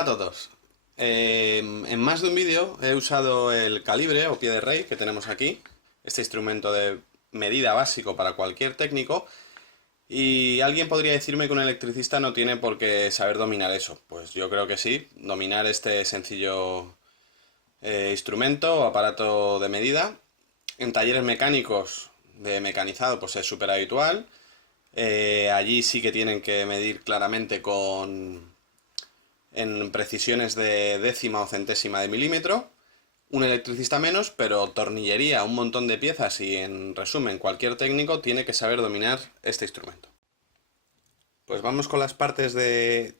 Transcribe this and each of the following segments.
Hola a todos. En más de un vídeo he usado el calibre o pie de rey que tenemos aquí, este instrumento de medida básico para cualquier técnico, y alguien podría decirme que un electricista no tiene por qué saber dominar eso. Pues yo creo que sí, dominar este sencillo instrumento o aparato de medida. En talleres mecánicos de mecanizado pues es súper habitual. Allí sí que tienen que medir claramente en precisiones de décima o centésima de milímetro. Un electricista menos, pero tornillería, un montón de piezas y en resumen cualquier técnico tiene que saber dominar este instrumento. Pues vamos con las partes de...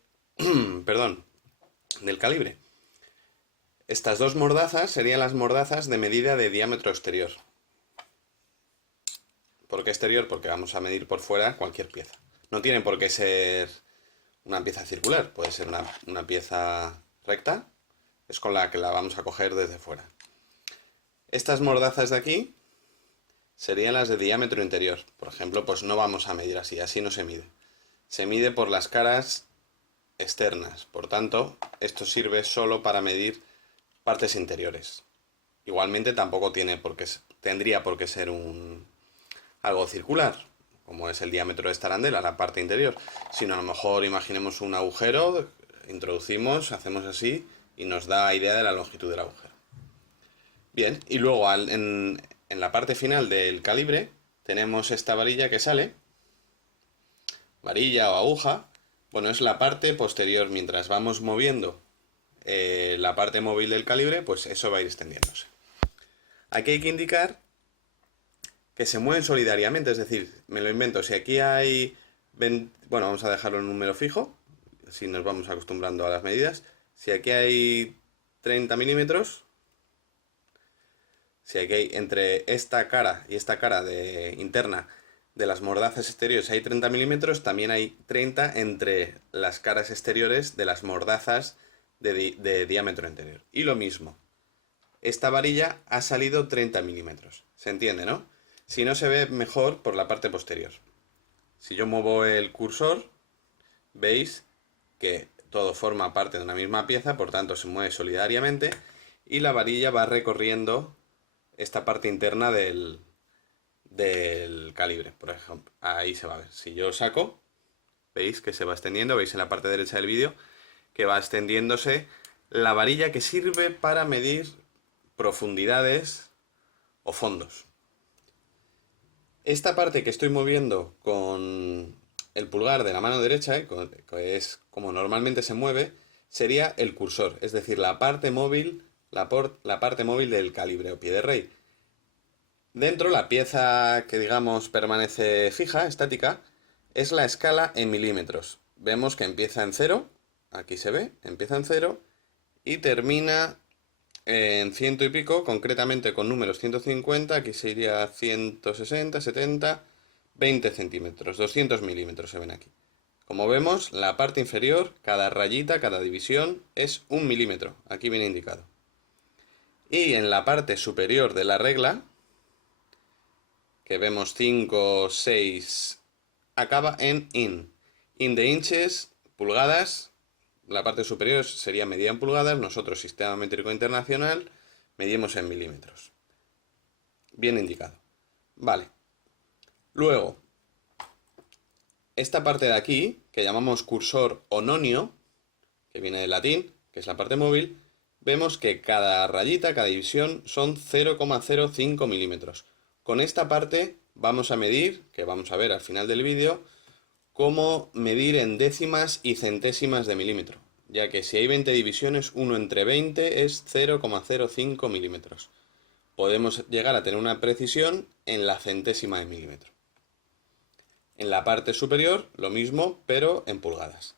perdón, del calibre. Estas dos mordazas serían las mordazas de medida de diámetro exterior. ¿Por qué exterior? Porque vamos a medir por fuera cualquier pieza. No tiene por qué ser una pieza circular, puede ser una pieza recta, es con la que la vamos a coger desde fuera. Estas mordazas de aquí serían las de diámetro interior. Por ejemplo, pues no vamos a medir así, así no se mide. Se mide por las caras externas, por tanto, esto sirve solo para medir partes interiores. Igualmente tampoco tendría por qué ser algo circular, como es el diámetro de esta arandela, la parte interior, sino a lo mejor imaginemos un agujero, introducimos, hacemos así y nos da idea de la longitud del agujero. Bien, y luego en la parte final del calibre tenemos esta varilla que sale, varilla o aguja, bueno, es la parte posterior. Mientras vamos moviendo la parte móvil del calibre, pues eso va a ir extendiéndose. Aquí hay que indicar que se mueven solidariamente, es decir, me lo invento, si aquí hay, bueno, vamos a dejarlo en un número fijo, así nos vamos acostumbrando a las medidas. Si aquí hay 30 milímetros, si aquí hay entre esta cara y esta cara interna de las mordazas exteriores hay 30 milímetros, también hay 30 entre las caras exteriores de las mordazas de diámetro interior. Y lo mismo, esta varilla ha salido 30 milímetros, ¿se entiende, no? Si no, se ve mejor por la parte posterior. Si yo muevo el cursor, veis que todo forma parte de una misma pieza, por tanto se mueve solidariamente y la varilla va recorriendo esta parte interna del calibre, por ejemplo. Ahí se va a ver. Si yo saco, veis que se va extendiendo, veis en la parte derecha del vídeo que va extendiéndose la varilla que sirve para medir profundidades o fondos. Esta parte que estoy moviendo con el pulgar de la mano derecha, que es como normalmente se mueve, sería el cursor, es decir, la parte móvil, la parte móvil del calibre o pie de rey. Dentro, la pieza que digamos permanece fija, estática, es la escala en milímetros. Vemos que empieza en 0, aquí se ve, empieza en 0 y termina en ciento y pico, concretamente con números 150, aquí se iría 160, 70, 20 centímetros, 200 milímetros se ven aquí. Como vemos, la parte inferior, cada rayita, cada división es 1 milímetro, aquí viene indicado. Y en la parte superior de la regla, que vemos 5, 6, acaba en in. In de inches, pulgadas. La parte superior sería medida en pulgadas, nosotros, Sistema Métrico Internacional, medimos en milímetros. Bien indicado. Vale. Luego, esta parte de aquí, que llamamos cursor o nonio, que viene del latín, que es la parte móvil, vemos que cada rayita, cada división, son 0,05 milímetros. Con esta parte vamos a medir, que vamos a ver al final del vídeo, cómo medir en décimas y centésimas de milímetro, ya que si hay 20 divisiones, 1 entre 20 es 0,05 milímetros. Podemos llegar a tener una precisión en la centésima de milímetro. En la parte superior, lo mismo, pero en pulgadas.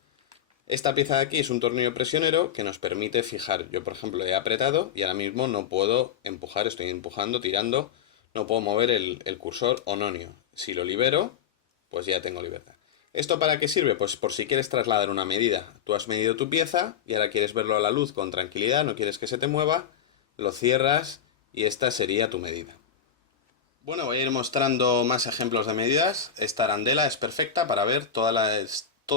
Esta pieza de aquí es un tornillo presionero que nos permite fijar. Yo, por ejemplo, he apretado y ahora mismo no puedo empujar, estoy empujando, tirando, no puedo mover el cursor o nonio. Si lo libero, pues ya tengo libertad. ¿Esto para qué sirve? Pues por si quieres trasladar una medida. Tú has medido tu pieza y ahora quieres verlo a la luz con tranquilidad, no quieres que se te mueva, lo cierras y esta sería tu medida. Bueno, voy a ir mostrando más ejemplos de medidas. Esta arandela es perfecta para ver todos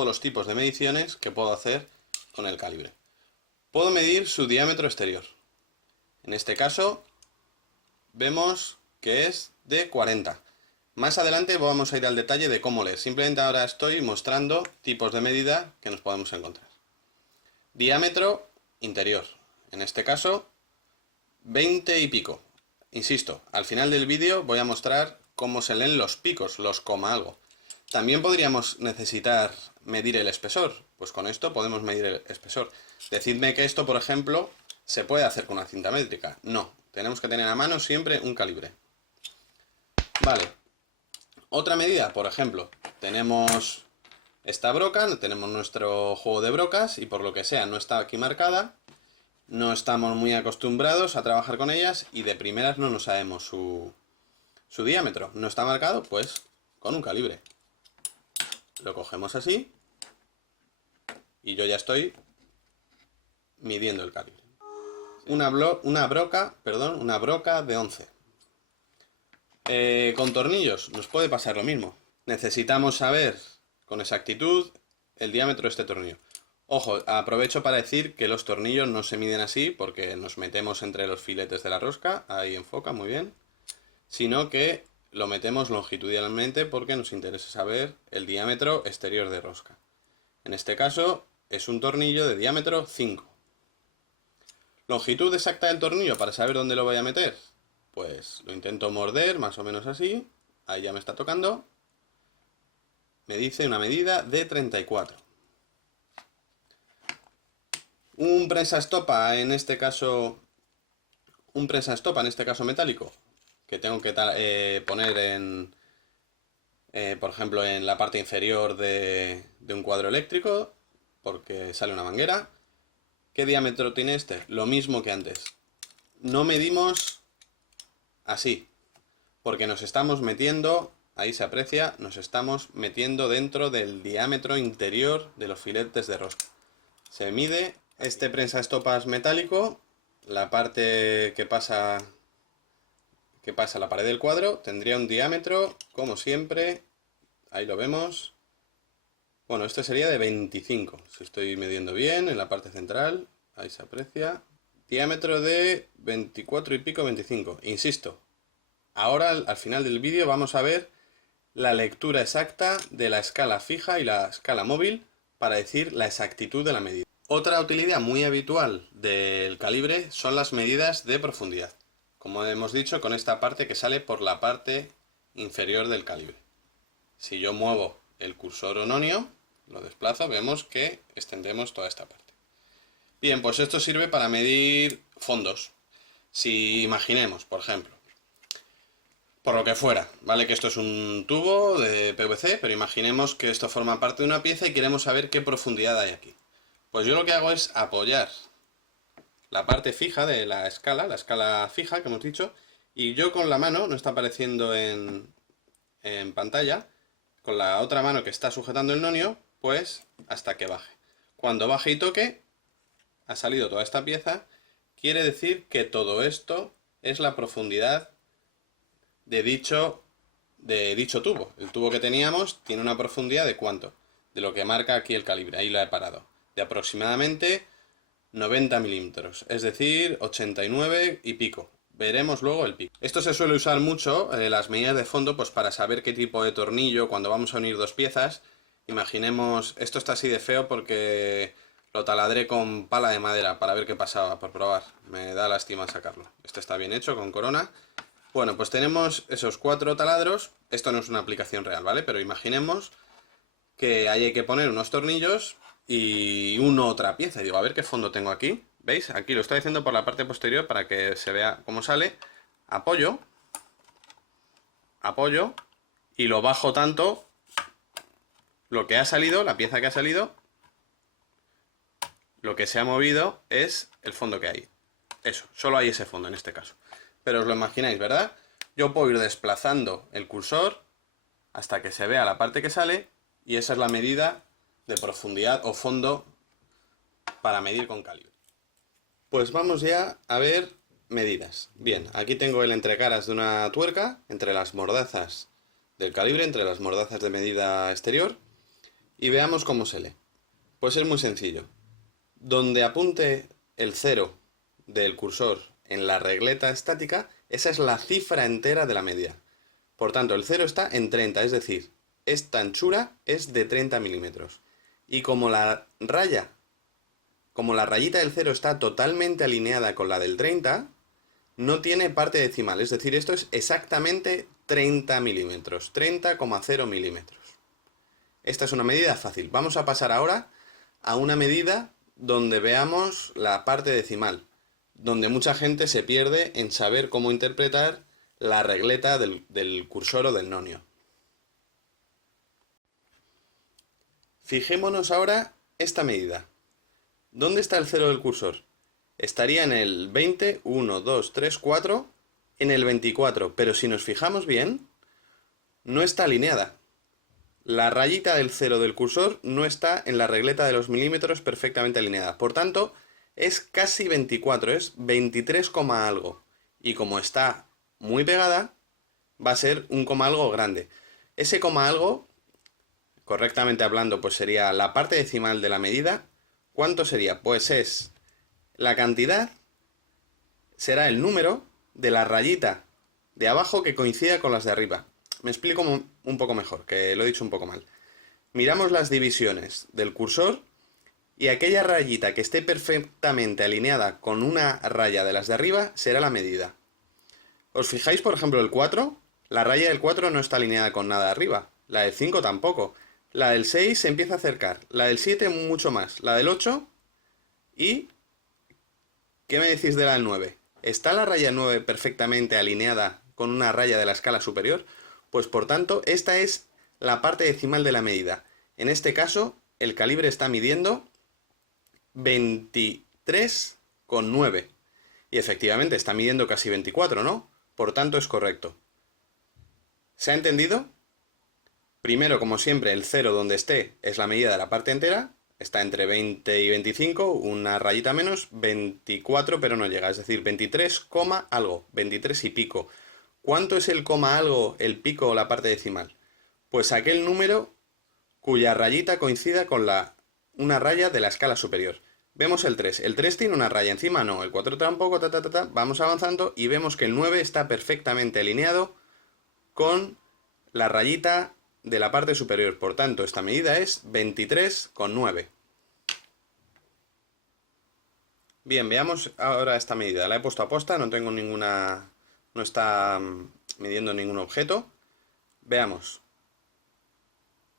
los tipos de mediciones que puedo hacer con el calibre. puedo medir su diámetro exterior. En este caso vemos que es de 40. Más adelante vamos a ir al detalle de cómo leer. Simplemente ahora estoy mostrando tipos de medida que nos podemos encontrar. Diámetro interior. En este caso 20 y pico. Insisto, al final del vídeo voy a mostrar cómo se leen los picos, los coma algo. También podríamos necesitar medir el espesor. Pues con esto podemos medir el espesor. Decidme que esto, por ejemplo, se puede hacer con una cinta métrica. No, tenemos que tener a mano siempre un calibre. Vale. Otra medida, por ejemplo, tenemos esta broca, tenemos nuestro juego de brocas y por lo que sea no está aquí marcada. No estamos muy acostumbrados a trabajar con ellas y de primeras no nos sabemos su diámetro. No está marcado, pues con un calibre. Lo cogemos así y yo ya estoy midiendo el calibre. Una broca de 11. Con tornillos nos puede pasar lo mismo. Necesitamos saber con exactitud el diámetro de este tornillo. Ojo, aprovecho para decir que los tornillos no se miden así porque nos metemos entre los filetes de la rosca, ahí enfoca muy bien, sino que lo metemos longitudinalmente porque nos interesa saber el diámetro exterior de rosca. En este caso es un tornillo de diámetro 5. Longitud exacta del tornillo para saber dónde lo voy a meter. Pues lo intento morder más o menos así, ahí ya me está tocando. Me dice una medida de 34. Un prensa estopa en este caso metálico que tengo que poner en por ejemplo en la parte inferior de un cuadro eléctrico porque sale una manguera. ¿Qué diámetro tiene este? Lo mismo que antes. No medimos así porque nos estamos metiendo, ahí se aprecia, nos estamos metiendo dentro del diámetro interior de los filetes de rosca. Se mide este prensa estopas metálico, la parte que pasa la pared del cuadro, tendría un diámetro, como siempre, ahí lo vemos. Bueno, este sería de 25, si estoy midiendo bien, en la parte central, ahí se aprecia. Diámetro de 24 y pico, 25, insisto. Ahora, al final del vídeo, vamos a ver la lectura exacta de la escala fija y la escala móvil para decir la exactitud de la medida. Otra utilidad muy habitual del calibre son las medidas de profundidad. Como hemos dicho, con esta parte que sale por la parte inferior del calibre. Si yo muevo el cursor o nonio, lo desplazo, vemos que extendemos toda esta parte. Bien, pues esto sirve para medir fondos. Si imaginemos, por ejemplo, por lo que fuera, vale que esto es un tubo de PVC, pero imaginemos que esto forma parte de una pieza y queremos saber qué profundidad hay aquí. Pues yo lo que hago es apoyar la parte fija de la escala fija que hemos dicho, y yo con la mano, no está apareciendo en pantalla, con la otra mano que está sujetando el nonio, pues hasta que baje. Cuando baje y toque, ha salido toda esta pieza, quiere decir que todo esto es la profundidad de dicho tubo. El tubo que teníamos tiene una profundidad de ¿cuánto? De lo que marca aquí el calibre, ahí lo he parado. De aproximadamente 90 milímetros, es decir, 89 y pico. Veremos luego el pico. Esto se suele usar mucho, las medidas de fondo, pues para saber qué tipo de tornillo, cuando vamos a unir dos piezas. Imaginemos, esto está así de feo porque lo taladré con pala de madera para ver qué pasaba, por probar. Me da lástima sacarlo. Este está bien hecho, con corona. Bueno, pues tenemos esos 4 taladros. Esto no es una aplicación real, ¿vale? Pero imaginemos que ahí hay que poner unos tornillos y otra pieza. Y digo, a ver qué fondo tengo aquí. ¿Veis? Aquí lo estoy haciendo por la parte posterior para que se vea cómo sale. Apoyo. Apoyo. Y lo bajo tanto. Lo que ha salido, la pieza que ha salido, lo que se ha movido es el fondo que hay. Eso, solo hay ese fondo en este caso. Pero os lo imagináis, ¿verdad? Yo puedo ir desplazando el cursor hasta que se vea la parte que sale y esa es la medida de profundidad o fondo para medir con calibre. Pues vamos ya a ver medidas. Bien, aquí tengo el entrecaras de una tuerca entre las mordazas del calibre, entre las mordazas de medida exterior, y veamos cómo se lee. Pues es muy sencillo. Donde apunte el 0 del cursor en la regleta estática, esa es la cifra entera de la medida. Por tanto, el 0 está en 30, es decir, esta anchura es de 30 milímetros. Y como la rayita del 0 está totalmente alineada con la del 30, no tiene parte decimal, es decir, esto es exactamente 30 milímetros, 30,0 milímetros. Esta es una medida fácil. Vamos a pasar ahora a una medida donde veamos la parte decimal, donde mucha gente se pierde en saber cómo interpretar la regleta del cursor o del nonio. Fijémonos ahora esta medida. ¿Dónde está el 0 del cursor? Estaría en el 20, 1, 2, 3, 4, en el 24, pero si nos fijamos bien, no está alineada. La rayita del 0 del cursor no está en la regleta de los milímetros perfectamente alineada. Por tanto, es casi 24, es 23, algo. Y como está muy pegada, va a ser un coma algo grande. Ese coma algo, correctamente hablando, pues sería la parte decimal de la medida. ¿Cuánto sería? Pues es la cantidad, será el número de la rayita de abajo que coincida con las de arriba. Me explico un poco mejor, que lo he dicho un poco mal. Miramos las divisiones del cursor y aquella rayita que esté perfectamente alineada con una raya de las de arriba será la medida. ¿Os fijáis, por ejemplo, el 4? La raya del 4 no está alineada con nada de arriba. La del 5 tampoco. La del 6 se empieza a acercar. La del 7 mucho más. La del 8 y... ¿qué me decís de la del 9? ¿Está la raya 9 perfectamente alineada con una raya de la escala superior? Pues por tanto, esta es la parte decimal de la medida. En este caso, el calibre está midiendo 23,9. Y efectivamente está midiendo casi 24, ¿no? Por tanto, es correcto. ¿Se ha entendido? Primero, como siempre, el 0 donde esté es la medida de la parte entera. Está entre 20 y 25, una rayita menos, 24 pero no llega, es decir, 23, algo, 23 y pico. ¿Cuánto es el coma algo, el pico o la parte decimal? Pues aquel número cuya rayita coincida con una raya de la escala superior. Vemos el 3. ¿El 3 tiene una raya encima? No. El 4 tampoco, Vamos avanzando y vemos que el 9 está perfectamente alineado con la rayita de la parte superior. Por tanto, esta medida es 23,9. Bien, veamos ahora esta medida. La he puesto a posta, no tengo ninguna... no está midiendo ningún objeto. Veamos.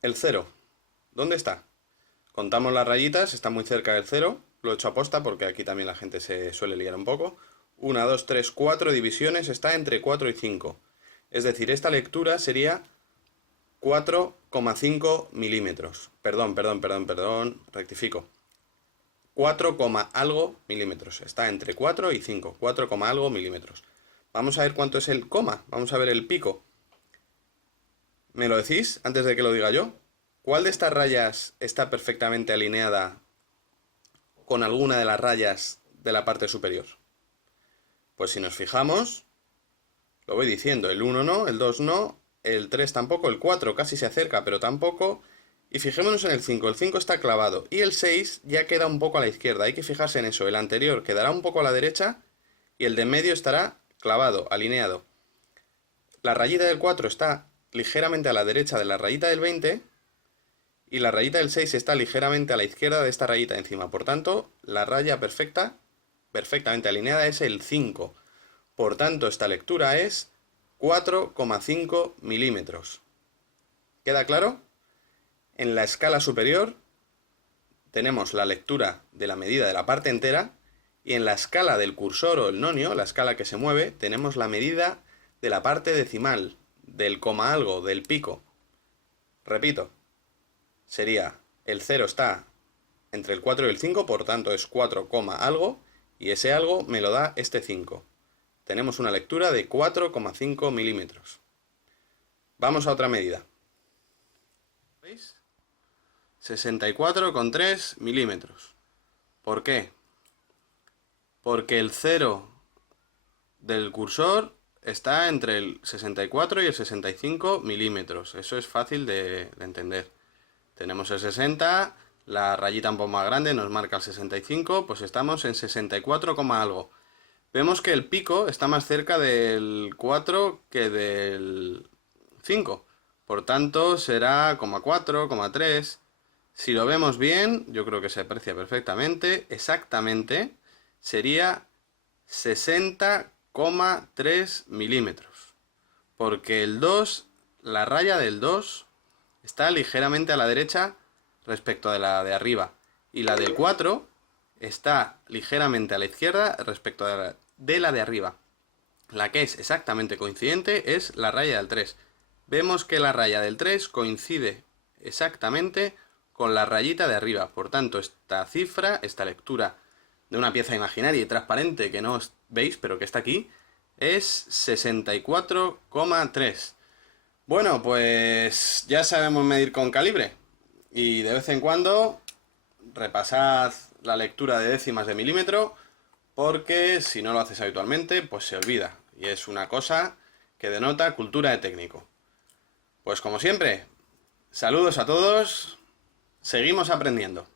El 0. ¿Dónde está? Contamos las rayitas, está muy cerca del 0. Lo he hecho a posta porque aquí también la gente se suele liar un poco. 1, 2, 3, 4 divisiones, está entre 4 y 5. Es decir, esta lectura sería 4,5 milímetros. Perdón, rectifico. 4, algo milímetros. Está entre 4 y 5. 4, algo milímetros. Vamos a ver cuánto es el coma. Vamos a ver el pico. ¿Me lo decís antes de que lo diga yo? ¿Cuál de estas rayas está perfectamente alineada con alguna de las rayas de la parte superior? Pues si nos fijamos, lo voy diciendo, el 1 no, el 2 no, el 3 tampoco, el 4 casi se acerca, pero tampoco. Y fijémonos en el 5 está clavado. Y el 6 ya queda un poco a la izquierda, hay que fijarse en eso. El anterior quedará un poco a la derecha y el de en medio estará clavado, alineado. La rayita del 4 está ligeramente a la derecha de la rayita del 20 y la rayita del 6 está ligeramente a la izquierda de esta rayita de encima. Por tanto, la raya perfectamente alineada es el 5. Por tanto, esta lectura es 4,5 milímetros. ¿Queda claro? En la escala superior tenemos la lectura de la medida de la parte entera y en la escala del cursor o el nonio, la escala que se mueve, tenemos la medida de la parte decimal, del coma algo, del pico. Repito, sería el 0 está entre el 4 y el 5, por tanto es 4, algo y ese algo me lo da este 5. Tenemos una lectura de 4,5 milímetros. Vamos a otra medida. ¿Veis? 64,3 milímetros. ¿Por qué? Porque el 0 del cursor está entre el 64 y el 65 milímetros. Eso es fácil de entender. Tenemos el 60, La rayita un poco más grande nos marca el 65, pues estamos en 64, algo. Vemos que el pico está más cerca del 4 que del 5. Por tanto, será 4, 3. Si lo vemos bien, yo creo que se aprecia perfectamente. Exactamente, sería 60,3 milímetros. Porque el 2, la raya del 2, está ligeramente a la derecha respecto de la de arriba. Y la del 4 está ligeramente a la izquierda respecto de la de arriba. La que es exactamente coincidente es la raya del 3. Vemos que la raya del 3 coincide exactamente con la rayita de arriba. Por tanto, esta cifra, esta lectura de una pieza imaginaria y transparente que no veis, pero que está aquí, es 64,3. Bueno, pues ya sabemos medir con calibre. Y de vez en cuando repasad la lectura de décimas de milímetro, porque si no lo haces habitualmente, pues se olvida. Y es una cosa que denota cultura de técnico. Pues como siempre, saludos a todos, seguimos aprendiendo.